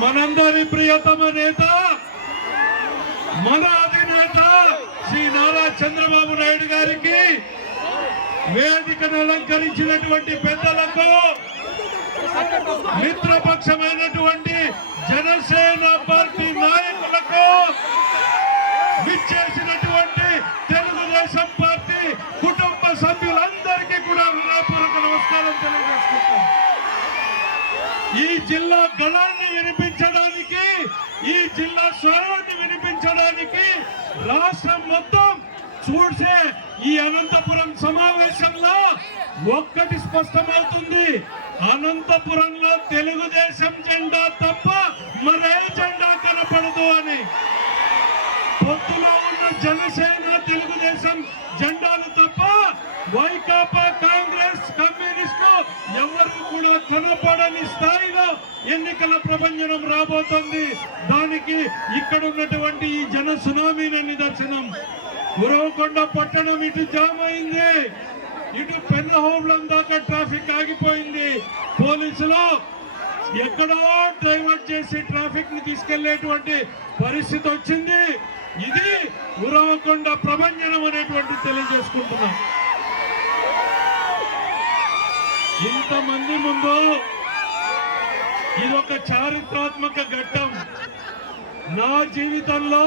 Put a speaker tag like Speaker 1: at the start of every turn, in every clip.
Speaker 1: మనందరి ప్రియతమ నేత మన అధినేత శ్రీ నారా చంద్రబాబు నాయుడు గారికి వేదికను అలంకరించినటువంటి పెద్దలకు మిత్రపక్షమైనటువంటి జనసేన పార్టీ నాయకులకు విచ్చేసినటువంటి తెలుగుదేశం పార్టీ కుటుంబ సభ్యులందరికీ కూడా హృదయపూర్వక నమస్కారం తెలియజేసుకుంటాం ఈ జిల్లా గణాన్ని వినిపించడానికి ఈ జిల్లా స్వరాన్ని వినిపించడానికి రాష్ట్రం మొత్తం చూసే ఈ అనంతపురం సమావేశంలో ఒక్కటి స్పష్టమవుతుంది. అనంతపురంలో తెలుగుదేశం జెండా తప్ప మరే జెండా కనపడదు అని. పొత్తులో ఉన్న జనసేన తెలుగుదేశం జెండాలు తప్ప వైకాపా కాంగ్రెస్ ఎవరు కూడా కనపడని స్థాయిలో ఎన్నికల ప్రభంజనం రాబోతోంది. దానికి ఇక్కడ ఉన్నటువంటి ఈ జన సునామీనే నిదర్శనం. గురవకొండ పట్టణం ఇటు జామ్ అయింది. ఇటు పెన్నహోబ్లం దాకా ట్రాఫిక్ ఆగిపోయింది. పోలీసులు ఎక్కడో డైవర్ట్ చేసి ట్రాఫిక్ని తీసుకెళ్ళేటువంటి పరిస్థితి వచ్చింది. ఇది గురవకొండ ప్రభంజనం అనేటువంటి తెలియజేసుకుంటున్నాం. ఇంతమంది ముందు ఇదొక చారిత్రాత్మక ఘట్టం. నా జీవితంలో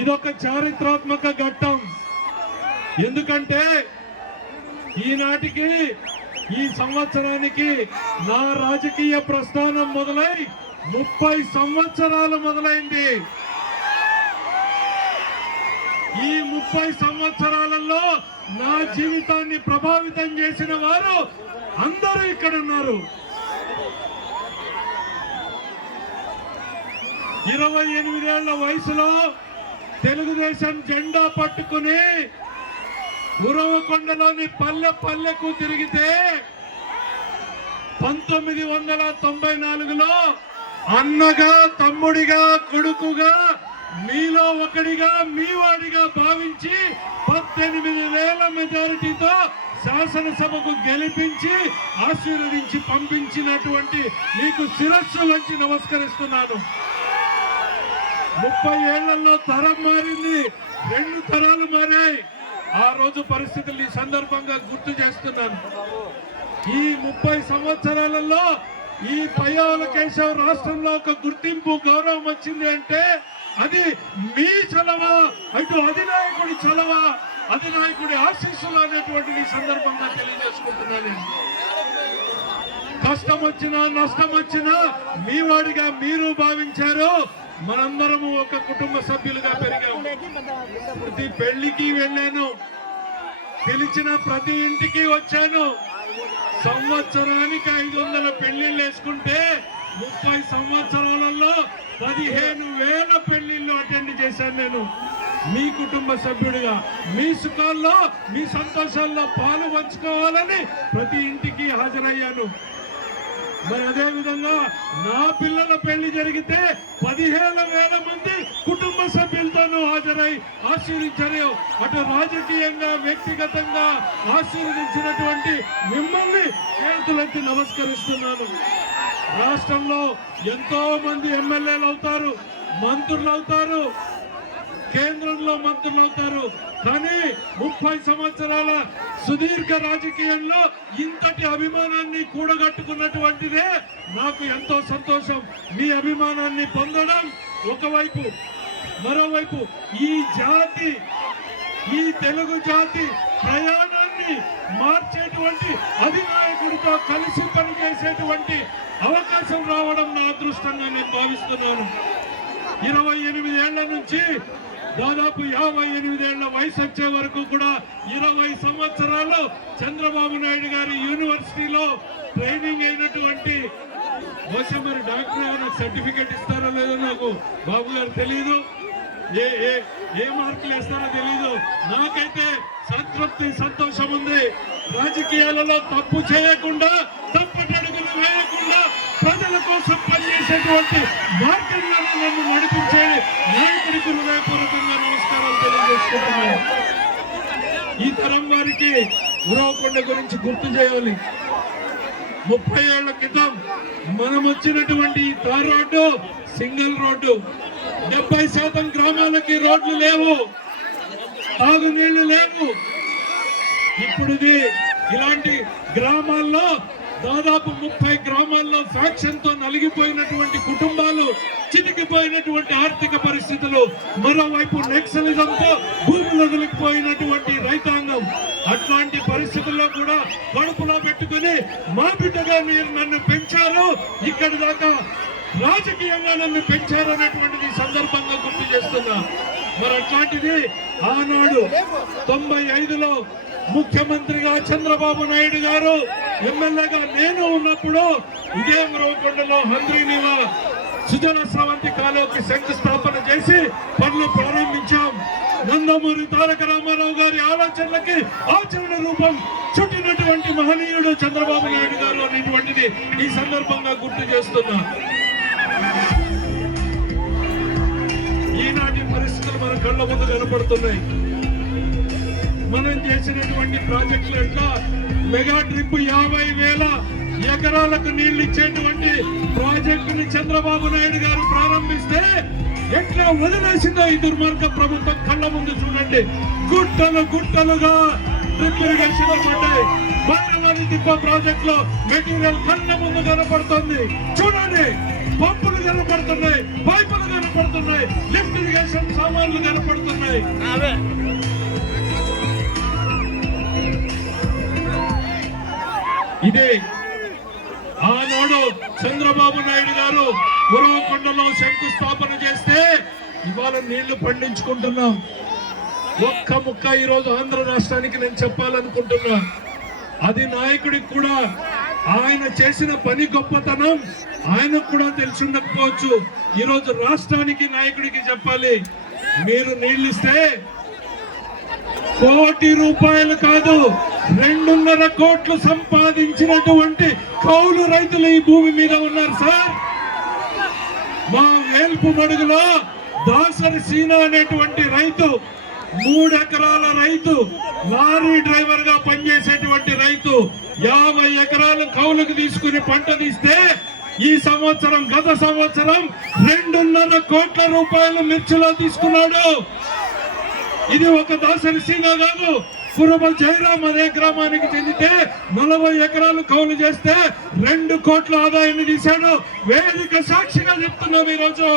Speaker 1: ఇదొక చారిత్రాత్మక ఘట్టం. ఎందుకంటే ఈనాటికి ఈ సంవత్సరానికి నా రాజకీయ ప్రస్థానం మొదలై ముప్పై సంవత్సరాలు మొదలైంది. ఈ ముప్పై సంవత్సరాలలో నా జీవితాన్ని ప్రభావితం చేసిన వారు అందరూ ఇక్కడ ఉన్నారు. ఇరవై ఎనిమిదేళ్ళ వయసులో తెలుగుదేశం జెండా పట్టుకుని ఉరవకొండలోని పల్లె పల్లెకు తిరిగితే పంతొమ్మిది వందల తొంభై నాలుగులో అన్నగా తమ్ముడిగా కొడుకుగా మీలో ఒకడిగా మీ వాడిగా భావించి పద్దెనిమిది వేల మెజారిటీతో శాసనసభకు గెలిపించి ఆశీర్వదించి పంపించినటువంటి నీకు శిరస్సు వంచి నమస్కరిస్తున్నాను. ముప్పై ఏళ్ళలో తరం మారింది రెండు తరాలు మారాయి. ఆ రోజు పరిస్థితులు ఈ సందర్భంగా గుర్తు చేస్తున్నాను. ఈ ముప్పై సంవత్సరాలలో ఈ పయ్యావుల కేశవ రాష్ట్రంలో ఒక గుర్తింపు గౌరవం వచ్చింది అంటే అది మీ చలవ? అయితే అధినాయకుడి చలవ? అధినాయకుడి ఆశీస్సులు అనేటువంటి సందర్భంగా తెలియజేసుకుంటున్నాను కష్టం వచ్చినా నష్టం వచ్చినా మీ వాడిగా మీరు భావించారు మనందరము ఒక కుటుంబ సభ్యులుగా పెరిగాము ప్రతి పెళ్ళికి వెళ్ళాను. పిలిచిన ప్రతి ఇంటికి వచ్చాను. సంవత్సరానికి ఐదు వందల పెళ్ళిళ్ళు వేసుకుంటే ముప్పై సంవత్సరాలలో పదిహేను వేల పెళ్ళిళ్ళు అటెండ్ చేశాను నేను. మీ కుటుంబ సభ్యుడిగా మీ సుఖాల్లో మీ సంతోషాల్లో పాలు పంచుకోవాలని ప్రతి ఇంటికి హాజరయ్యాను. మరి అదే విధంగా నా పిల్లల పెళ్ళి జరిగితే పదిహేను వేల మంది కుటుంబ సభ్యులతోనూ హాజరై ఆశీర్వించారు అటు రాజకీయంగా వ్యక్తిగతంగా ఆశీర్వదించినటువంటి మిమ్మల్ని చేతులెత్తి నమస్కరిస్తున్నాను. రాష్ట్రంలో ఎంతో మంది ఎమ్మెల్యేలు అవుతారు మంత్రులు అవుతారు కేంద్రంలో మంత్రులు అవుతారు. కానీ ముప్పై సంవత్సరాల సుదీర్ఘ రాజకీయంలో ఇంతటి అభిమానాన్ని కూడగట్టుకున్నటువంటిదే నాకు ఎంతో సంతోషం. మీ అభిమానాన్ని పొందడం ఒకవైపు. మరోవైపు ఈ జాతి ఈ తెలుగు జాతి ప్రయాణాన్ని మార్చేటువంటి అధినాయకుడితో కలిసి పనిచేసేటువంటి అవకాశం రావడం నా అదృష్టంగా నేను భావిస్తున్నాను. ఇరవై ఎనిమిదేళ్ళ నుంచి దాదాపు యాభై ఎనిమిదేళ్ళ వయసు వచ్చే వరకు కూడా ఇరవై సంవత్సరాలు చంద్రబాబు నాయుడు గారి యూనివర్సిటీలో ట్రైనింగ్ అయినటువంటి బహుశా మరి డాక్టర్ ఏమైనా సర్టిఫికేట్ ఇస్తారో లేదో నాకు బాబు గారు తెలియదు ఏ ఏ ఏ మార్కులు వేస్తారో తెలియదు నాకైతే సంతృప్తి సంతోషం ఉంది. రాజకీయాలలో తప్పు చేయకుండా తప్పటడుగులు వేయకుండా ప్రజల కోసం పనిచేసేటువంటి మార్గంలోనే నన్ను నడిపించే నాయకుడికి హృదయపూర్వకంగా నమస్కారాలు తెలియజేసుకుంటున్నాను ఈ తరం వారికి ఉరవకొండ గురించి గుర్తు చేయాలి. ముప్పై ఏళ్ళ క్రితం మనం వచ్చినటువంటి ఈ తార్ రోడ్డు సింగిల్ రోడ్డు డెబ్బై శాతం గ్రామాలకి రోడ్లు లేవు. తాగునీళ్ళు లేవు. ఇప్పుడుది ఇలాంటి గ్రామాల్లో దాదాపు ముప్పై గ్రామాల్లో ఫ్యాక్షన్తో నలిగిపోయినటువంటి కుటుంబాలు చితికిపోయినటువంటి ఆర్థిక పరిస్థితులు మరోవైపు నక్సలిజం తో భూములు వదిలిపోయినటువంటి రైతాంగం. అట్లాంటి పరిస్థితుల్లో కూడా కడుపులో పెట్టుకుని మా బిడ్డగా మీరు నన్ను పెంచారు. ఇక్కడి దాకా రాజకీయంగా నన్ను పెంచారనేటువంటిది ఈ సందర్భంగా గుర్తు చేస్తున్నా. మరి అట్లాంటిది ఆనాడు తొంభై ఐదులో ముఖ్యమంత్రిగా చంద్రబాబు నాయుడు గారు ఎమ్మెల్యేగా నేను ఉన్నప్పుడు ఇదే మరవకొండలో హంద్రీనివా సుజన స్రవంతి కాలువకి శంకుస్థాపన చేసి పనులు ప్రారంభించాం. నందమూరి తారక రామారావు గారి ఆలోచనలకి ఆచరణ రూపం చుట్టినటువంటి మహనీయుడు చంద్రబాబు నాయుడు గారు అనేటువంటిది ఈ సందర్భంగా గుర్తు చేస్తున్నా. కళ్ళ ముందు కనపడుతున్నాయి. మనం చేసినటువంటి ప్రాజెక్టులు ఎట్లా మెగా ట్రిప్ యాభై వేల ఎకరాలకు నీళ్ళు ఇచ్చేటువంటి ప్రాజెక్టుని చంద్రబాబు నాయుడు గారు ప్రారంభిస్తే ఎట్లా వదిలేసిందో ఈ దుర్మార్గ ప్రభుత్వం కళ్ళ ముందు చూడండి. గుట్టలు గుట్టలుగా డ్రిప్ ఇరిగేషన్ పడ్డాయి. దిబ్బ ప్రాజెక్ట్లో మెటీరియల్ కళ్ళ ముందు కనపడుతుంది. చూడండి పంప కనపడుతున్నాయి పైపులు కనపడుతున్నాయి లిఫ్ట్ ఇరిగేషన్ సామాన్లు కనపడుతున్నాయి. ఇదే ఆనాడు చంద్రబాబు నాయుడు గారు గురవకొండలో శంకుస్థాపన చేస్తే ఇవాళ నీళ్ళు పండించుకుంటున్నాం. ఒక్క ముక్క ఈ రోజు ఆంధ్ర రాష్ట్రానికి నేను చెప్పాలనుకుంటున్నా. అది నాయకుడికి కూడా ఆయన చేసిన పని గొప్పతనం ఆయనకు కూడా తెలిసి ఉండకపోవచ్చు ఈ రోజు రాష్ట్రానికి నాయకుడికి చెప్పాలి. మీరు నీళ్ళిస్తే కోటి రూపాయలు కాదు రెండున్నర కోట్లు సంపాదించినటువంటి కౌలు రైతులు ఈ భూమి మీద ఉన్నారు సార్. మా వేల్పు మడుగులో దాసరి సీనా అనేటువంటి రైతు మూడు ఎకరాల రైతు లారీ డ్రైవర్గా పనిచేసేటువంటి రైతు యాభై ఎకరాలు కౌలుకు తీసుకుని పంట తీస్తే ఈ సంవత్సరం గత సంవత్సరం రెండున్నర కోట్ల రూపాయలు మిర్చిలో తీసుకున్నాడు. ఇది ఒక దాసరి సీనా కాదు. కురుబ జయరాం అనే గ్రామానికి చెందితే నలభై ఎకరాలు కౌలు చేస్తే రెండు కోట్ల ఆదాయాన్ని తీశాడు. వేదిక సాక్షిగా చెప్తున్నాం ఈరోజు.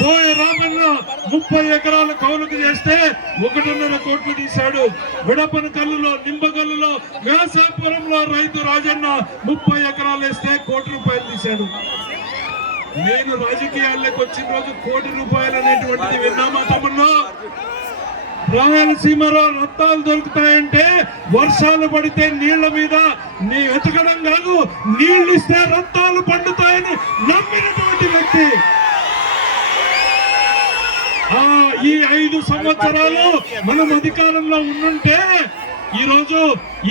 Speaker 1: బోయ రామన్న ముప్పై ఎకరాల కౌలుకు చేస్తే ఒకటిన్నర కోట్లు తీశాడు. విడపన కల్లులో నింబగల్లులో వ్యాసాపురంలో రైతు రాజన్న ముప్పై ఎకరాలు వేస్తే కోటి రూపాయలు తీశాడు. నేను రాజకీయాల్లోకి వచ్చిన రోజు కోటి రూపాయలు అనేటువంటిది విన్నామా తమ్ముళ్ళు? రాయలసీమలో రత్తాలు దొరుకుతాయంటే వర్షాలు పడితే నీళ్ళ మీద నీ వెతకడం కాదు నీళ్ళు ఇస్తే రత్తాలు పండుతాయని నమ్మినటువంటి వ్యక్తి. ఆ ఈ ఐదు సంవత్సరాలు మనం అధికారంలో ఉండుంటే ఈ రోజు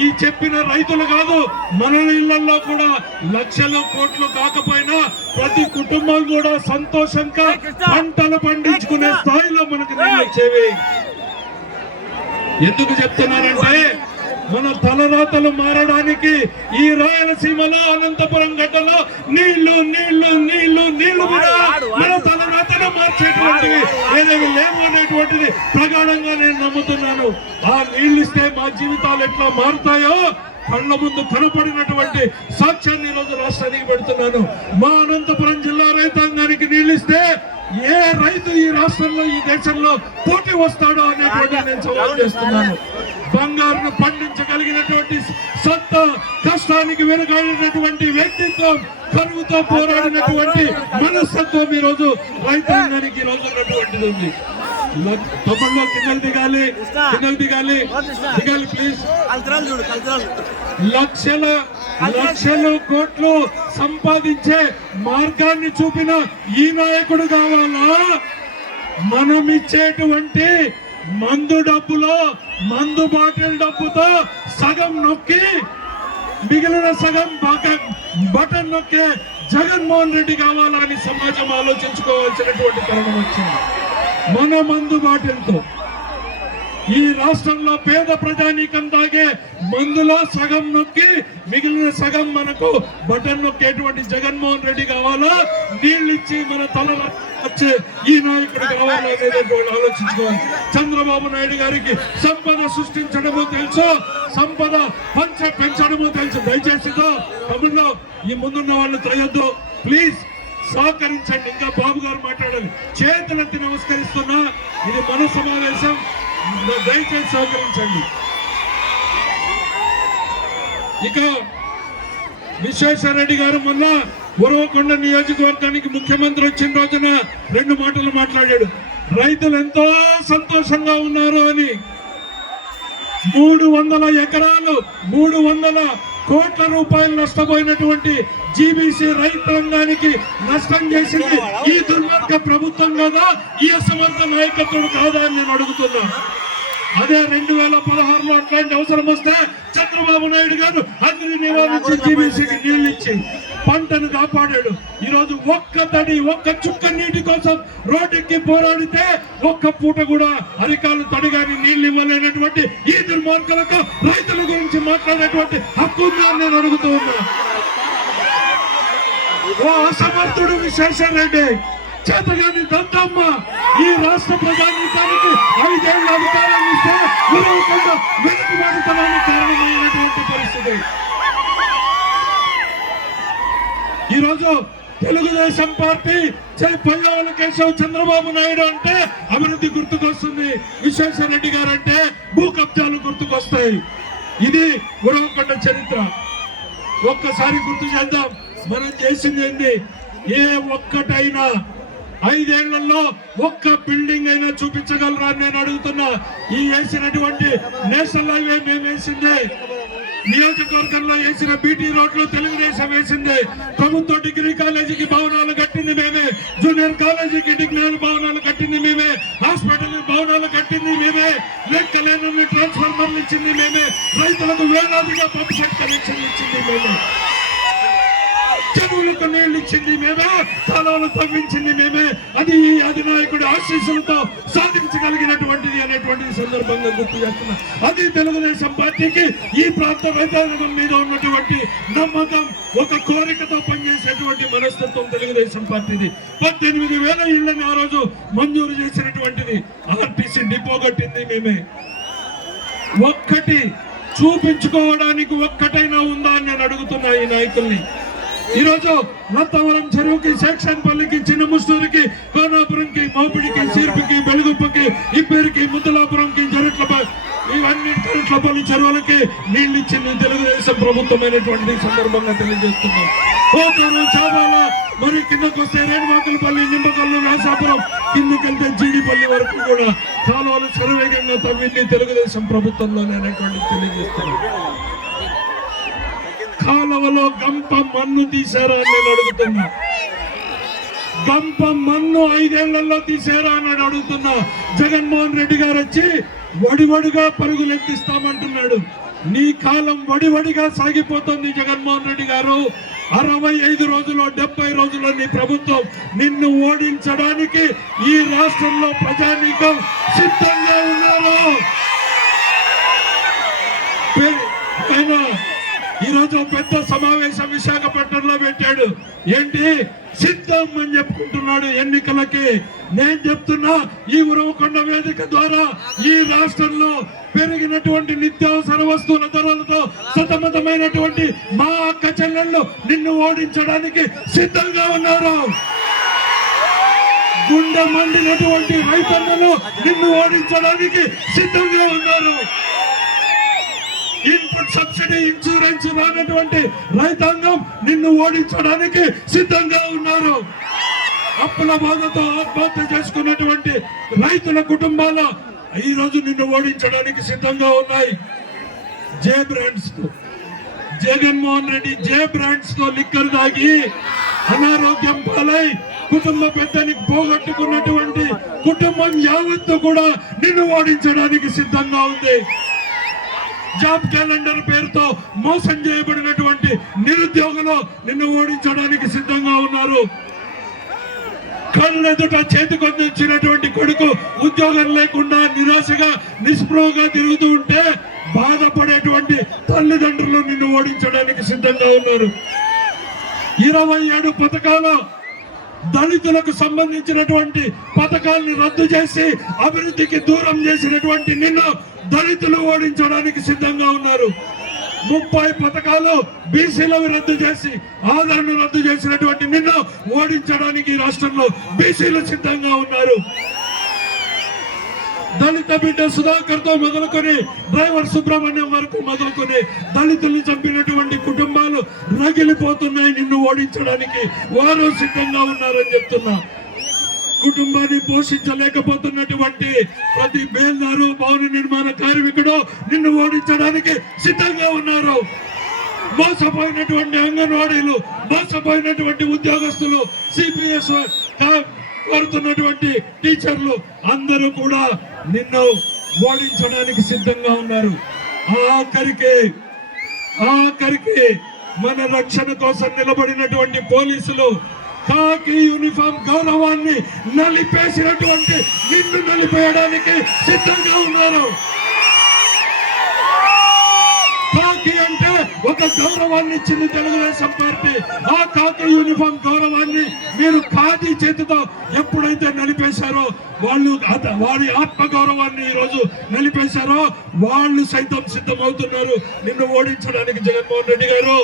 Speaker 1: ఈ చెప్పిన రైతులు కాదు మన ఇళ్ళలో కూడా లక్షలు కోట్లు కాకపోయినా ప్రతి కుటుంబం కూడా సంతోషంగా పంటలు పండించుకునే స్థాయిలో మనకు నీళ్ళు వచ్చేవి. ఎందుకు చెప్తున్నారంటే మన తలరాతలు మారడానికి ఈ రాయలసీమలో అనంతపురం గడ్డలో నీళ్ళు నీళ్ళు నీళ్ళు నీళ్ళు మీద మన తలరాతను మార్చేటువంటివి ఏదేవి లేవు అనేటువంటిది ప్రగాఢంగా నేను నమ్ముతున్నాను. ఆ నీళ్ళు ఇస్తే మా జీవితాలు ఎట్లా మారుతాయో కళ్ళ ముందు కనపడినటువంటి సాక్ష్యాన్ని ఈ రోజు రాష్ట్రానికి పెడుతున్నాను. మా అనంతపురం జిల్లా రైతాంగానికి నీళ్ళు ఇస్తే ఏ రైతు ఈ రాష్ట్రంలో ఈ దేశంలో పోటీ వస్తాడో అనేటువంటి నేను సవాల్ చేస్తున్నాను. బంగారును పండించగలిగినటువంటి సత్తా కష్టానికి వెనుకాడినటువంటి వ్యక్తిత్వం కరువుతో పోరాడినటువంటి మనస్తత్వం ఈ రోజు రైతాంగానికి ఈ రోజు ఉన్నటువంటిది ఉంది. ల- తమ్ముళ్ళు కిందకి దిగాలి. కిందకి దిగాలి. దిగాలి ప్లీజ్
Speaker 2: కల్చరల్ చూడు కల్చరల్
Speaker 1: లక్షల లక్షలు కోట్లు సంపాదించే మార్గాన్ని చూపిన ఈ నాయకుడు కావాలా? మనం ఇచ్చేటువంటి మందు డబ్బులో మందు బాటిల్ డబ్బుతో సగం నొక్కి మిగిలిన సగం బటన్ నొక్కే జగన్మోహన్ రెడ్డి కావాలా అని సమాజం ఆలోచించుకోవాల్సినటువంటి తరుణం వచ్చింది. మన మందు బాటిల్తో ఈ రాష్ట్రంలో పేద ప్రజానీకం తాగే మందులో సగం నొక్కి మిగిలిన సగం మనకు బటన్ నొక్కేటువంటి జగన్మోహన్ రెడ్డి కావాలా? నీళ్ళు ఇచ్చి మన తల వచ్చే ఈ నాయకుడు కావాలా ఆలోచించుకోవాలి. చంద్రబాబు నాయుడు గారికి సంపద సృష్టించడము తెలుసు సంపద పంచ పెంచడము తెలుసు. దయచేసి ఇదో తమిళ్ళో ఈ ముందున్న వాళ్ళు తొయ్యొద్దు ప్లీజ్ సహకరించండి. ఇంకా బాబు గారు మాట్లాడాలి. చేతులెత్తి నమస్కరిస్తున్నా. ఇది మన సమావేశం. దయచేసి సహకరించండి. ఇక విశ్వేశ్వరరెడ్డి గారు మొన్న ఉరవకొండ నియోజకవర్గానికి ముఖ్యమంత్రి వచ్చిన రోజున రెండు మాటలు మాట్లాడాడు. రైతులు ఎంతో సంతోషంగా ఉన్నారు అని. మూడు వందల ఎకరాలు మూడు వందల కోట్ల రూపాయలు నష్టపోయినటువంటి జీబీసీ రైతాంగానికి నష్టం చేసింది ఈ దుర్మార్గ ప్రభుత్వం కదా ఈ అసమర్థ నాయకత్వం కాదా అని నేను అడుగుతున్నా. అదే రెండు వేల పదహారులో అట్లాంటి అవసరం వస్తే చంద్రబాబు నాయుడు గారు అగ్ని నివారించి జీబీసీకి నీళ్ళు ఇచ్చి పంటను కాపాడాడు. ఈ రోజు ఒక్క తడి ఒక్క చుక్క నీటి కోసం రోడ్డెక్కి పోరాడితే ఒక్క పూట కూడా అరికాలు తడిగాని నీళ్ళు ఇవ్వలేనటువంటి ఈ దుర్మార్గులకు రైతుల గురించి మాట్లాడేటువంటి హక్కు నేను అడుగుతూ ఉన్నా. ఓ అసమర్థుడు విశ్వేశ్వరరెడ్డి చేతగాని దంతమ్మ ఈ రాష్ట్ర ప్రజానీకానికి ఐదేళ్ళ అధికారాన్ని ఇస్తే విరవకుండా వెనుకబడతానికి కారణమైనటువంటి పరిస్థితి. ఈరోజు తెలుగుదేశం పార్టీ చే- పొయ్యాల కేశవ్ చంద్రబాబు నాయుడు అంటే అభివృద్ధి గుర్తుకొస్తుంది. విశ్వేశ్వరరెడ్డి గారు అంటే భూ కబ్జాలు గుర్తుకొస్తాయి. ఇది గురవకొండ చరిత్ర. ఒక్కసారి గుర్తు చేద్దాం. మనం చేసింది ఏ ఒక్కటైనా ఐదేళ్ళలో ఒక్క బిల్డింగ్ అయినా చూపించగలరా అని నేను అడుగుతున్నా. ఈ వేసినటువంటి నేషనల్ హైవే మేము వేసిందే. నియోజకవర్గంలో వేసిన బీటీ రోడ్లు తెలుగుదేశం వేసింది. ప్రభుత్వ డిగ్రీ కాలేజీకి భవనాలు కట్టింది మేమే. జూనియర్ కాలేజీకి డిగ్రీ భవనాలు కట్టింది మేమే. హాస్పిటల్ భవనాలు కట్టింది మేమే. లెక్కలేనన్ని ట్రాన్స్ఫార్మర్లు ఇచ్చింది మేమే. రైతులకు వేలాదిగా పంపు సెట్ కనెక్షన్ ఇచ్చింది మేమే. చెరువులకు నీళ్ళు ఇచ్చింది మేమే కాలువలు తవ్వించింది మేమే. అది ఈ అధినాయకుడి ఆశీస్సులతో సాధించగలిగినటువంటిది అనేటువంటి సందర్భంగా గుర్తు చేస్తున్నా. అది తెలుగుదేశం పార్టీకి ఈ ప్రాంత రైతాంగం మీద ఉన్నటువంటి నమ్మకం ఒక కోరికతో పనిచేసేటువంటి మనస్తత్వం తెలుగుదేశం పార్టీది. పద్దెనిమిది వేల ఇళ్ళని ఆ రోజు మంజూరు చేసినటువంటిది. ఆర్టీసీ డిపో కట్టింది మేమే. ఒక్కటి చూపించుకోవడానికి ఒక్కటైనా ఉందా అని నేను అడుగుతున్నా ఈ నాయకుల్ని. ఈరోజు నత్తవరం చెరువుకి శేక్షన్పల్లికి చిన్న ముస్తూరికి కోనాపురంకి మోపిడికి సీర్పుకి బెలుగుప్పకి ఇప్పేరికి ముద్దలాపురంకి జరట్ల ఇవన్నీ జరట్లపల్లి చెరువులకి నీళ్ళు ఇచ్చింది తెలుగుదేశం ప్రభుత్వమైనటువంటి సందర్భంగా తెలియజేస్తున్నాం. పోతారు చావాల మరి కిందకు వస్తే రేణుమాకలపల్లి నిమ్మకల్లు రాసాపురం కిందకెళ్తే జీడిపల్లి వరకు కూడా కాలువలు శరవేగంగా తవ్వింది తెలుగుదేశం ప్రభుత్వంలోనే అనేటువంటి తెలియజేస్తున్నాం. కాలువలో గంప మన్ను తీశారా అని నేను అడుగుతున్నా. గంప మన్ను ఐదేళ్ళలో తీశారా అని అడుగుతున్నా. జగన్మోహన్ రెడ్డి గారు వచ్చి వడివడిగా పరుగులు ఎత్తిస్తామంటున్నాడు. నీ కాలం వడివడిగా సాగిపోతుంది జగన్మోహన్ రెడ్డి గారు. అరవై ఐదు రోజుల్లో డెబ్బై రోజుల్లో నీ ప్రభుత్వం నిన్ను ఓడించడానికి ఈ రాష్ట్రంలో ప్రజానీకం సిద్ధంగా ఉన్నారు. ఆయన ఈరోజు పెద్ద సమావేశం విశాఖపట్నంలో పెట్టాడు. ఏంటి? సిద్ధం అని చెప్పుకుంటున్నాడు ఎన్నికలకి. నేను చెప్తున్నా ఈ ఉరవకొండ వేదిక ద్వారా ఈ రాష్ట్రంలో పెరిగినటువంటి నిత్యావసర వస్తువుల ధరలతో సతమతమైనటువంటి మా అక్క చెల్లెళ్ళు నిన్ను ఓడించడానికి సిద్ధంగా ఉన్నారు. గుండె మండినటువంటి రైతన్నలు నిన్ను ఓడించడానికి సిద్ధంగా ఉన్నారు. ఇన్పుట్ సబ్సిడీ ఇన్సూరెన్స్ రానటువంటి రైతాంగం నిన్ను ఓడించడానికి సిద్ధంగా ఉన్నారు. అప్పుల బాధతో ఆత్మహత్య చేసుకున్నటువంటి రైతుల కుటుంబాలు ఈ రోజు నిన్ను ఓడించడానికి సిద్ధంగా ఉన్నాయి. జే బ్రాండ్స్తో. జగన్మోహన్ రెడ్డి జే బ్రాండ్స్తో లిక్కర్ తాగి అనారోగ్యం పాలై కుటుంబ పెద్దని పోగొట్టుకున్నటువంటి కుటుంబం యావత్తు కూడా నిన్ను ఓడించడానికి సిద్ధంగా ఉంది. జాబ్ క్యాలెండర్ పేరుతో మోసం చేయబడినటువంటి నిరుద్యోగులు నిన్ను ఓడించడానికి సిద్ధంగా ఉన్నారు. కళ్ళెదుట చేతికొందించినటువంటి కొడుకు ఉద్యోగం లేకుండా నిరాశగా నిస్పృహగా తిరుగుతూ ఉంటే బాధపడేటువంటి తల్లిదండ్రులు నిన్ను ఓడించడానికి సిద్ధంగా ఉన్నారు. ఇరవై ఏడు పథకాలు దళితులకు సంబంధించినటువంటి పథకాల్ని రద్దు చేసి అభివృద్ధికి దూరం చేసినటువంటి నిన్ను దళితులు ఓడించడానికి సిద్ధంగా ఉన్నారు. ముప్పై పథకాలు బీసీలవి రద్దు చేసి ఆదరణ రద్దు చేసినటువంటి నిన్ను ఓడించడానికి ఈ రాష్ట్రంలో బీసీలు సిద్ధంగా ఉన్నారు. దళిత బిడ్డ సుధాకర్తో మొదలుకొని డ్రైవర్ సుబ్రహ్మణ్యం వరకు మొదలుకొని దళితుల్ని చంపినటువంటి కుటుంబాలు రగిలిపోతున్నాయి నిన్ను ఓడించడానికి. వారు సిద్ధంగా ఉన్నారని చెప్తున్నా. కుటుంబాన్ని పోషించలేకపోతున్నటువంటి ప్రతి బేల్దారు భవన నిర్మాణ కార్మికుడు నిన్ను ఓడించడానికి సిద్ధంగా ఉన్నారు. మోసపోయినటువంటి అంగన్వాడీలు మోసపోయినటువంటి ఉద్యోగస్తులు సిపిఎస్ కోరుతున్నటువంటి టీచర్లు అందరూ కూడా నిన్ను ఓడించడానికి సిద్ధంగా ఉన్నారు. ఆఖరికి ఆఖరికి మన రక్షణ కోసం నిలబడినటువంటి పోలీసులు కాకి యూనిఫామ్ గౌరవాన్ని నలిపేసినటువంటి నిన్ను నలిపేయడానికి సిద్ధంగా ఉన్నారు. ఒక గౌరవాన్ని ఇచ్చింది తెలుగుదేశం పార్టీ. ఆ కాకి యూనిఫామ్ గౌరవాన్ని మీరు ఖాదీ చేతితో ఎప్పుడైతే నలిపేశారో వాళ్ళు వారి ఆత్మ గౌరవాన్ని ఈ రోజు నలిపేశారో వాళ్ళు సైతం సిద్ధమవుతున్నారు. నిన్ను ఓడించడానికి జగన్మోహన్ రెడ్డి గారు.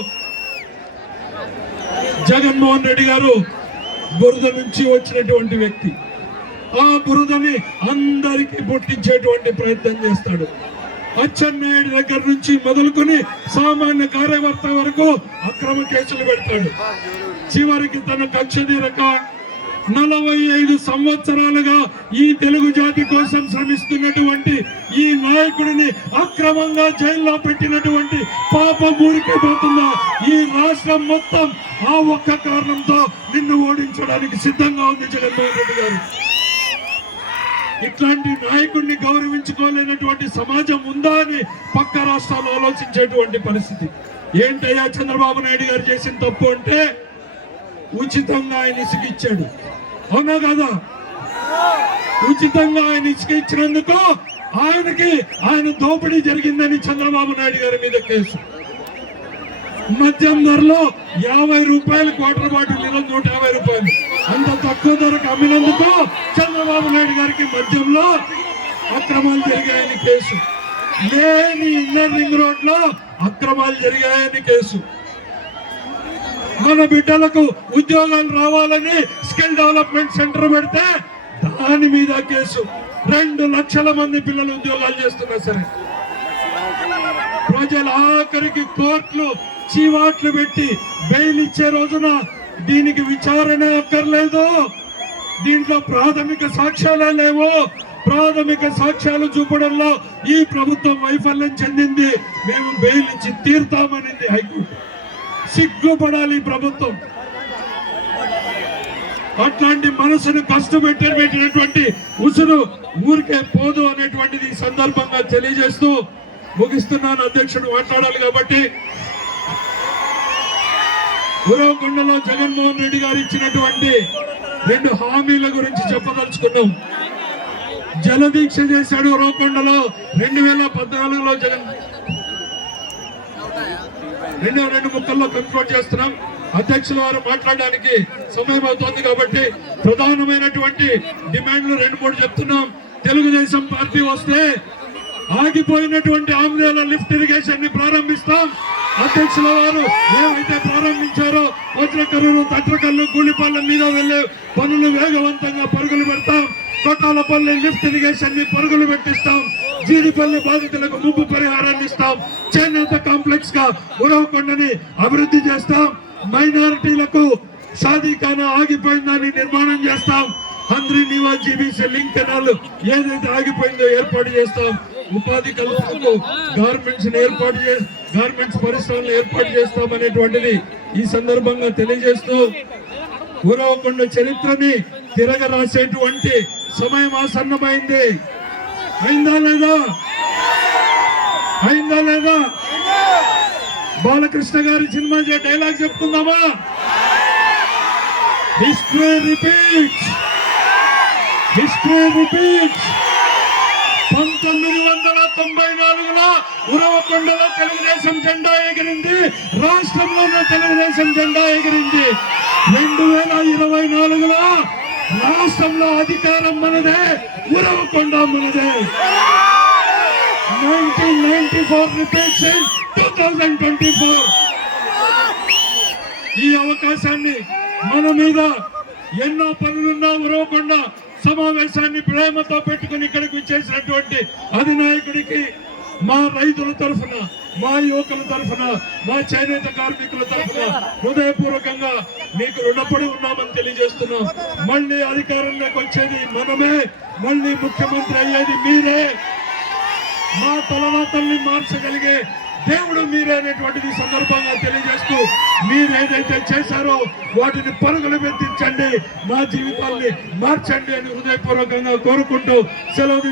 Speaker 1: జగన్మోహన్ రెడ్డి గారు బురద నుంచి వచ్చినటువంటి వ్యక్తి. ఆ బురదని అందరికీ పుట్టించేటువంటి ప్రయత్నం చేస్తాడు. అచ్చెన్నాయుడు దగ్గర నుంచి మొదలుకొని సామాన్య కార్యకర్త వరకు అక్రమ కేసులు పెడతాడు. చివరికి తన కక్ష తీరక నలభై ఐదు సంవత్సరాలుగా ఈ తెలుగు జాతి కోసం శ్రమిస్తున్నటువంటి ఈ నాయకుడిని అక్రమంగా జైల్లో పెట్టినటువంటి పాపం ఊరికే పోతున్న ఈ రాష్ట్రం మొత్తం ఆ ఒక్క కారణంతో నిన్ను ఓడించడానికి సిద్ధంగా ఉంది జగన్మోహన్ రెడ్డి గారు. ఇట్లాంటి నాయకుడిని గౌరవించుకోలేనటువంటి సమాజం ఉందా అని పక్క రాష్ట్రాలు ఆలోచించేటువంటి పరిస్థితి. ఏంటయ్యా చంద్రబాబు నాయుడు గారు చేసిన తప్పు అంటే ఉచితంగా ఆయన ఇసుక ఇచ్చాడు. అవునా కదా? ఉచితంగా ఆయన ఇసుక ఇచ్చినందుకు ఆయనకి ఆయన దోపిడీ జరిగిందని చంద్రబాబు నాయుడు గారి మీద కేసు. మద్యం ధరలో యాభై రూపాయలు క్వార్టర్ బాటిల్ ఇలా నూట యాభై రూపాయలు. అంత తక్కువ ధరకు అమ్మినందుకు చంద్రబాబు నాయుడు గారికి మద్యంలో అక్రమాలు జరిగాయని కేసు. లేని ఇన్నర్ రింగ్ రోడ్లో అక్రమాలు జరిగాయని కేసు. మన బిడ్డలకు ఉద్యోగాలు రావాలని స్కిల్ డెవలప్మెంట్ సెంటర్ పెడితే దాని మీద కేసు. రెండు లక్షల మంది పిల్లలు ఉద్యోగాలు చేస్తున్నారు సరే. ప్రజల ఆఖరికి కోర్టులు చీవాట్లు పెట్టి బెయిల్ ఇచ్చే రోజున దీనికి విచారణ అక్కర్లేదు. దీంట్లో ప్రాథమిక సాక్ష్యాలే లేవు. ప్రాథమిక సాక్ష్యాలు చూపడంలో ఈ ప్రభుత్వం వైఫల్యం చెందింది. మేము బెయిల్ ఇచ్చి తీర్తామనింది హైకోర్టు. సిగ్గుపడాలి ఈ ప్రభుత్వం. అట్లాంటి మనసును పెట్టినటువంటి ఉసురు ఊరికే పోదు అనేటువంటిది సందర్భంగా తెలియజేస్తూ ముగిస్తున్నాను. అధ్యక్షుడు మాట్లాడాలి కాబట్టి గురవకొండలో జగన్మోహన్ రెడ్డి గారు ఇచ్చినటువంటి రెండు హామీల గురించి చెప్పదలుచుకున్నాం. జలదీక్ష చేశాడు ఉరవకొండలో రెండు వేల పద్నాలుగులో జగన్. రెండు రెండు ముక్కల్లో కంక్లూడ్ చేస్తున్నాం. అధ్యక్షుల వారు మాట్లాడడానికి సమయం అవుతోంది కాబట్టి ప్రధానమైనటువంటి డిమాండ్లు రెండు మూడు చెప్తున్నాం. తెలుగుదేశం పార్టీ వస్తే ఆగిపోయినటువంటి ఆమ్లేల లిఫ్ట్ ఇరిగేషన్ని ప్రారంభిస్తాం. అధ్యక్షుల వారు ఏమైతే ప్రారంభించారో వజ్రకరువు తట్రకల్లు గూలిపల్లె మీద వెళ్ళే పనులు వేగవంతంగా పరుగులు పెడతాం. కొట్టాలపల్లి లిఫ్ట్ ఇరిగేషన్ని పరుగులు పెట్టిస్తాం. జీడిపల్లి బాధితులకు ముగ్గు పరిహారాన్ని ఇస్తాం. చేనేత కాంప్లెక్స్గా ఉరవకొండని అభివృద్ధి చేస్తాం. మైనారిటీలకు సాధికాన ఆగిపోయిందని నిర్మాణం చేస్తాం. Handri Neeva GBC link canal ఏదైతే ఆగిపోయిందో ఏర్పాటు చేస్తాం. ఉపాధి కల్పనకు గార్మెంట్స్ ఏర్పాటు చే గార్మెంట్స్ పరిశ్రమలు ఏర్పాటు చేస్తాం అనేటువంటిది ఈ సందర్భంగా తెలియజేస్తూ ఊరవకొండ చరిత్రని తిరగ రాసేటువంటి సమయం ఆసన్నమైంది. అయిందా లేదా? అయిందా లేదా? బాలకృష్ణ గారి సినిమా డైలాగ్ చెప్పుకుందామా? హిస్టరీ రిపీట్స్ హిస్టరీ రిపీట్స్ పంతొమ్మిది తొంభై నాలుగులో ఉరవకొండలో తెలుగుదేశం జెండా ఎగిరింది. రాష్ట్రంలోనే తెలుగుదేశం జెండా ఎగిరింది. రెండు వేల ఇరవై నాలుగులో రాష్ట్రంలో అధికారం మనదే ఉరవకొండ మనదే. Nineteen ninety four repeats two thousand twenty four. ఈ అవకాశాన్ని మన మీద ఎన్నో పనులున్నా ఉరవకుండా సమావేశాన్ని ప్రేమతో పెట్టుకుని ఇక్కడికి విచ్చేసినటువంటి అధినాయకుడికి మా రైతుల తరఫున మా యువకుల తరఫున మా చేనేత కార్మికుల తరఫున హృదయపూర్వకంగా మీకు రుణపడి ఉన్నామని తెలియజేస్తున్నాం. మళ్ళీ అధికారంలోకి వచ్చేది మనమే మళ్ళీ ముఖ్యమంత్రి అయ్యేది మీరే. మా తలవాతల్ని మార్చగలిగే దేవుడు మీరేనేటువంటిది సందర్భంగా తెలియజేస్తూ మీరేదైతే చేశారో వాటిని పరుగులు పెట్టించండి మా జీవితాల్ని మార్చండి అని హృదయపూర్వకంగా కోరుకుంటూ సెలవు